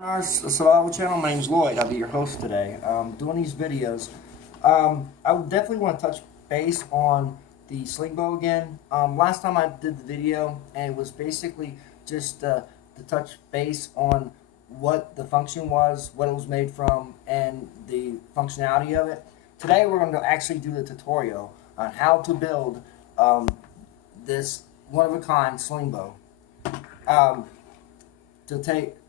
Our survival channel. My name's Lloyd. I'll be your host today. Doing these videos. I would definitely want to touch base on the Slingbow again. Last time I did the video, and it was basically just to touch base on what the function was, what it was made from, and the functionality of it. Today we're going to actually do the tutorial on how to build this one-of-a-kind Slingbow.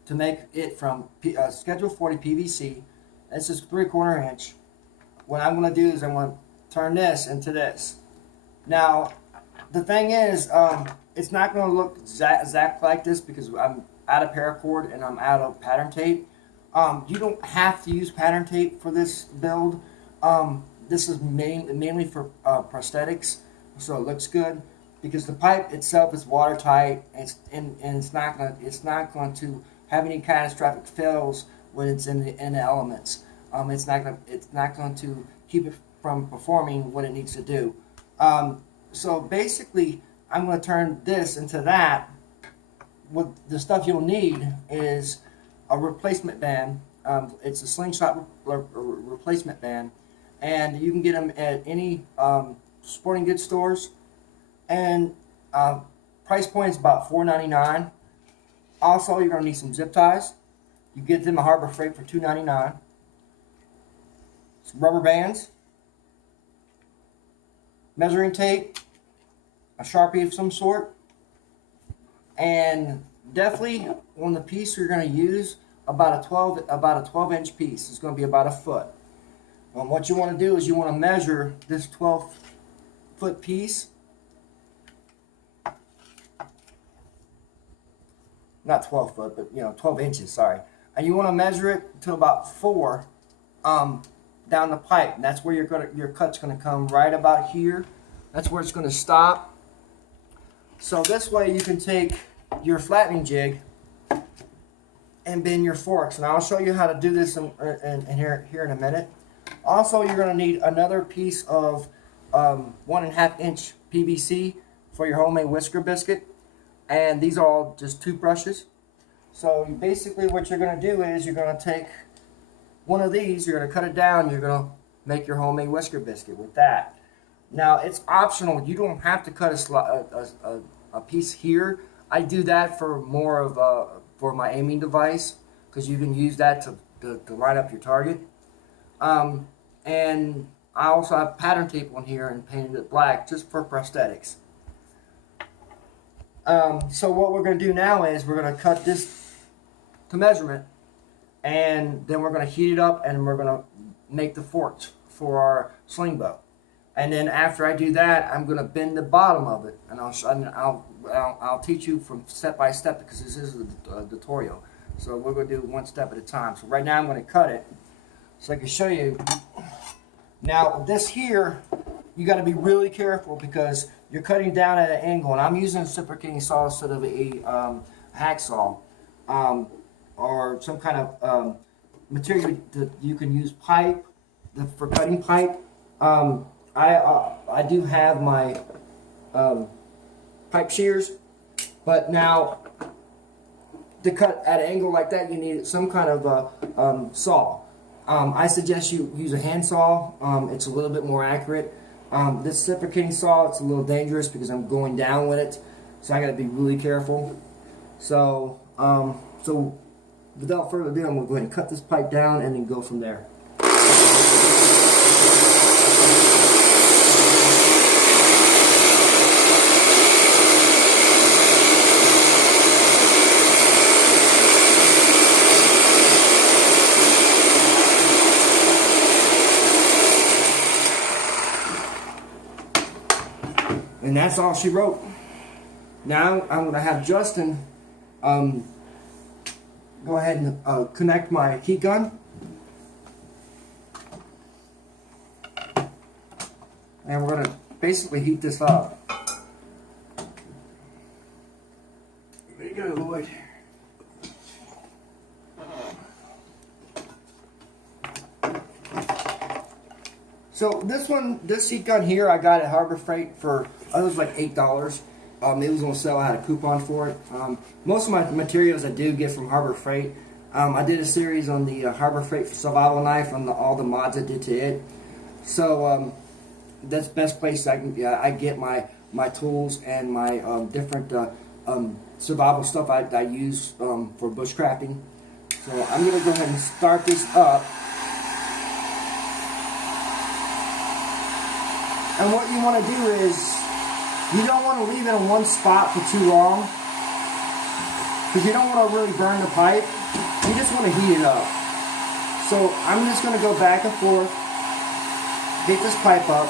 To make it from Schedule 40 PVC. This is 3/4 inch. What I'm going to do is I'm going to turn this into this. Now, the thing is, it's not going to look exactly like this because I'm out of paracord and I'm out of pattern tape. You don't have to use pattern tape for this build. This is mainly for prosthetics, so it looks good because the pipe itself is watertight and it's not going to have any catastrophic fails when it's in the elements. It's not going to keep it from performing what it needs to do. So basically, I'm going to turn this into that. What the stuff you'll need is a replacement band. It's a slingshot replacement band, and you can get them at any sporting goods stores. And price point is about $4.99. Also, you're going to need some zip ties. You get them at Harbor Freight for $2.99. Some rubber bands, measuring tape, a Sharpie of some sort, and definitely on the piece you're going to use about a 12-inch piece. It's going to be about a foot. What you want to do is you want to measure this 12-foot piece. Not 12 foot, but 12 inches, sorry. And you want to measure it to about 4 down the pipe. And that's where your cut's going to come right about here. That's where it's going to stop. So this way you can take your flattening jig and bend your forks. And I'll show you how to do this in here in a minute. Also, you're going to need another piece of 1.5 inch PVC for your homemade whisker biscuit. And these are all just toothbrushes. So basically what you're going to do is you're going to take one of these, you're going to cut it down, you're going to make your homemade whisker biscuit with that. Now it's optional. You don't have to cut a piece here. I do that for more of for my aiming device because you can use that to line up your target. And I also have pattern tape on here and painted it black just for prosthetics. So what we're going to do now is we're going to cut this to measurement, and then we're going to heat it up, and we're going to make the forks for our Slingbow. And then after I do that, I'm going to bend the bottom of it, and I'll teach you from step by step because this is a tutorial. So we're going to do one step at a time. So right now I'm going to cut it so I can show you. Now this here, you got to be really careful because you're cutting down at an angle, and I'm using a reciprocating saw instead of a hacksaw or some kind of material that you can use pipe for cutting pipe. I do have my pipe shears, but now to cut at an angle like that, you need some kind of saw. I suggest you use a handsaw. It's a little bit more accurate. This reciprocating saw, it's a little dangerous because I'm going down with it, so I got to be really careful. So, without further ado, I'm going to go ahead and cut this pipe down and then go from there. And that's all she wrote. Now I'm going to have Justin go ahead and connect my heat gun. And we're going to basically heat this up. There you go, Lloyd. So this heat gun here, I got at Harbor Freight for, it was like $8. It was on sale. I had a coupon for it. Most of my materials I do get from Harbor Freight. I did a series on the Harbor Freight Survival knife and all the mods I did to it. So that's the best place I get my tools and my different survival stuff I use for bushcrafting. So I'm going to go ahead and start this up. And what you want to do is, you don't want to leave it in one spot for too long, because you don't want to really burn the pipe. You just want to heat it up. So I'm just going to go back and forth, get this pipe up.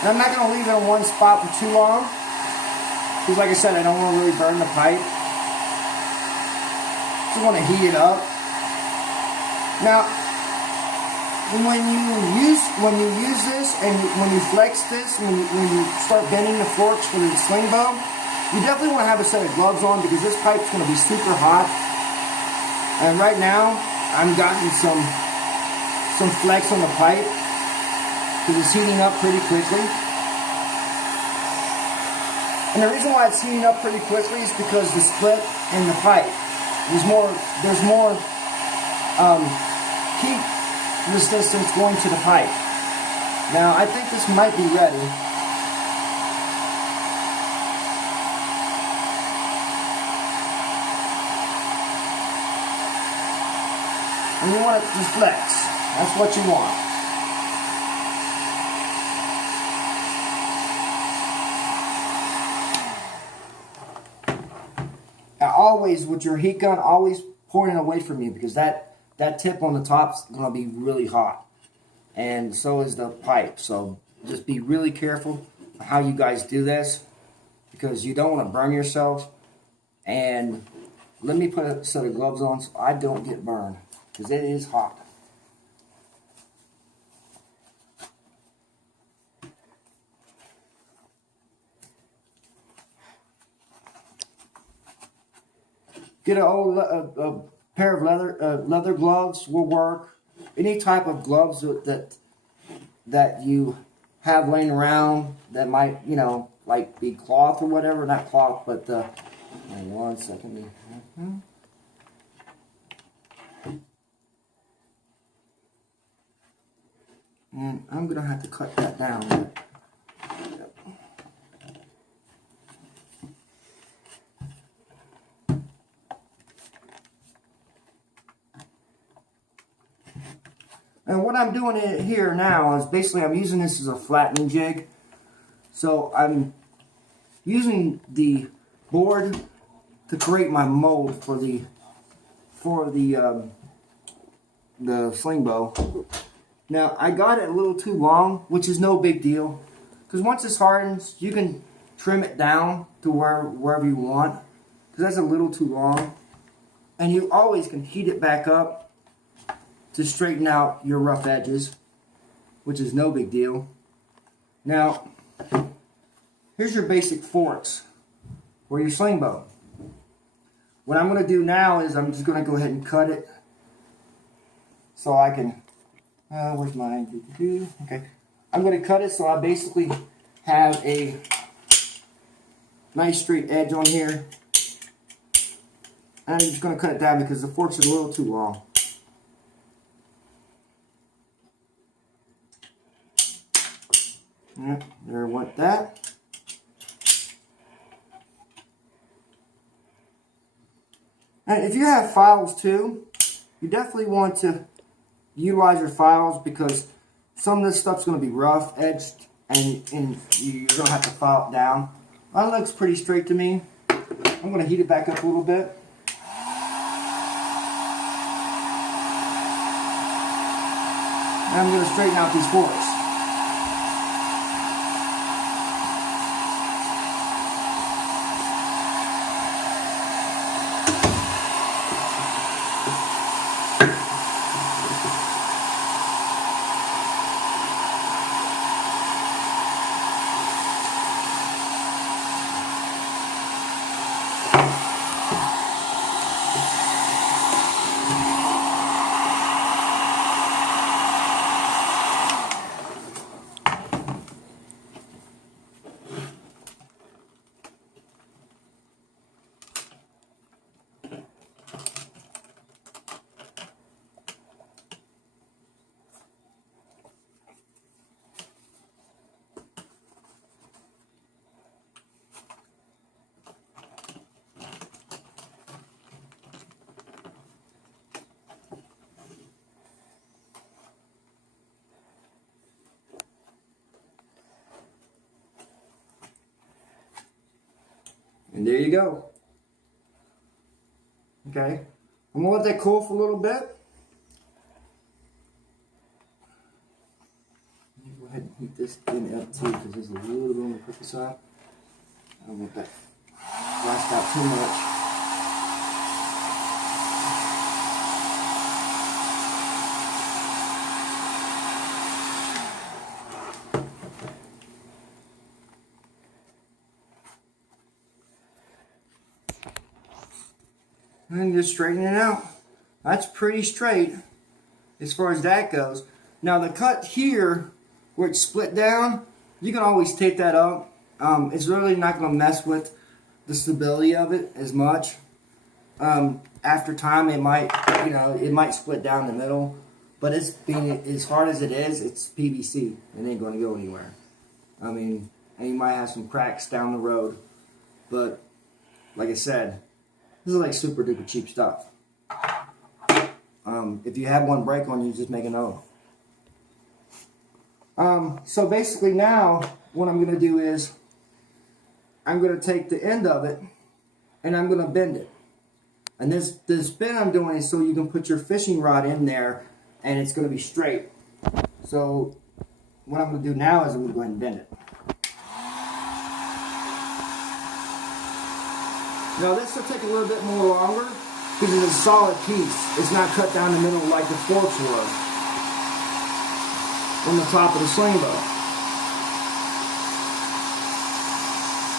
And I'm not going to leave it in one spot for too long, because like I said, I don't want to really burn the pipe. Just want to heat it up. Now, when you use this and when you flex this, when you start bending the forks for the Slingbow, you definitely want to have a set of gloves on, because this pipe's going to be super hot. And right now, I'm gotten some flex on the pipe, because it's heating up pretty quickly. And the reason why it's heating up pretty quickly is because the split in the pipe. There's more heat resistance going to the pipe. Now, I think this might be ready. And you want it to flex. That's what you want. Now, always, with your heat gun, always point it away from you, because that tip on the top is going to be really hot. And so is the pipe. So just be really careful how you guys do this, because you don't want to burn yourself. And let me put a set of gloves on so I don't get burned, because it is hot. Get a pair of leather gloves will work. Any type of gloves that you have laying around that might, like be cloth or whatever. Not cloth, but one second. And I'm gonna have to cut that down. And what I'm doing here now is basically I'm using this as a flattening jig. So I'm using the board to create my mold for the Slingbow. Now, I got it a little too long, which is no big deal, because once this hardens, you can trim it down to wherever you want, because that's a little too long. And you always can heat it back up to straighten out your rough edges, which is no big deal. Now, here's your basic forks for your Slingbow. What I'm going to do now is I'm just going to go ahead and cut it so I can, where's mine? Okay. I'm going to cut it so I basically have a nice straight edge on here. And I'm just going to cut it down because the forks are a little too long. Yep, there went that. And if you have files too, you definitely want to utilize your files, because some of this stuff's going to be rough edged and you're going to have to file it down. That looks pretty straight to me. I'm going to heat it back up a little bit. And I'm going to straighten out these forks. And there you go. Okay. I'm gonna let that cool for a little bit. Go ahead and heat this in up too, because there's a little bit on the cookie side. I don't want that blast out too much. And just straighten it out. That's pretty straight as far as that goes. Now the cut here, where it's split down, you can always tape that up. It's really not going to mess with the stability of it as much. After time, it might, it might split down the middle. But it's being as hard as it is, it's PVC. It ain't going to go anywhere. I mean, and you might have some cracks down the road. But like I said, this is like super duper cheap stuff. If you have one break on you, just make a note. So basically now, what I'm going to do is, I'm going to take the end of it, and I'm going to bend it. And this bend I'm doing is so you can put your fishing rod in there, and it's going to be straight. So what I'm going to do now is I'm going to go ahead and bend it. Now this will take a little bit more longer because it's a solid piece. It's not cut down the middle like the forks were on the top of the Slingbow.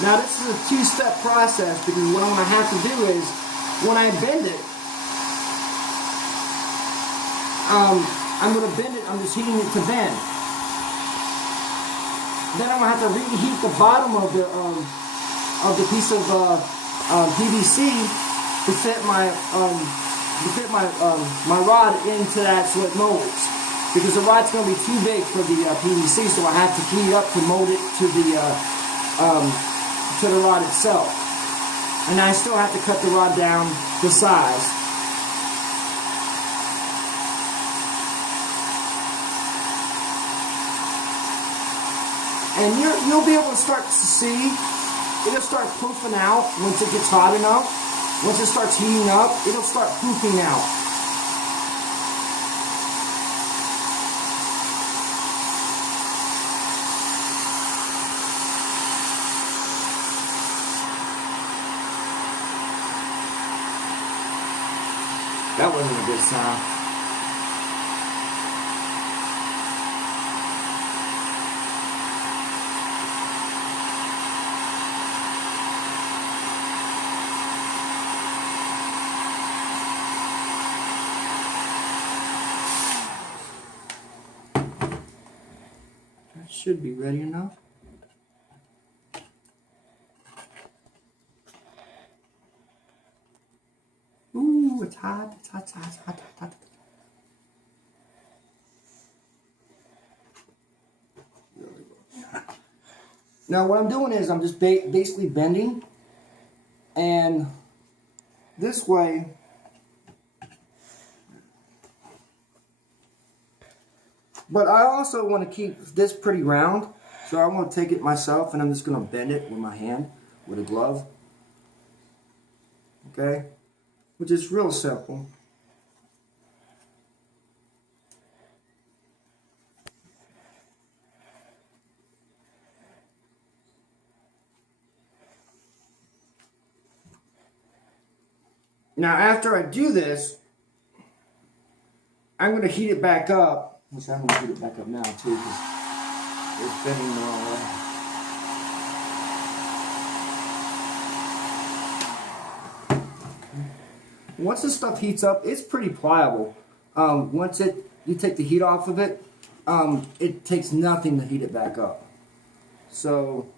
Now this is a two-step process because what I'm going to have to do is when I bend it, I'm going to bend it, I'm just heating it to bend. Then I'm going to have to reheat the bottom of the piece of PVC to fit my my rod into that so it molds. Because the rod's going to be too big for the PVC, so I have to heat it up to mold it to the rod itself. And I still have to cut the rod down to size. And you'll be able to start to see, it'll start poofing out once it gets hot enough. Once it starts heating up, it'll start poofing out. That wasn't a good sound. That should be ready enough. Ooh, it's hot, it's hot, it's hot, it's hot, it's hot. Now what I'm doing is I'm just basically bending, and this way but I also want to keep this pretty round, so I'm going to take it myself and I'm just going to bend it with my hand with a glove. Okay? Which is real simple. Now after I do this, I'm going to heat it back up. Which I'm going to heat it back up now too, because it's bending the wrong way. Once this stuff heats up, it's pretty pliable. Once you take the heat off of it, it takes nothing to heat it back up. So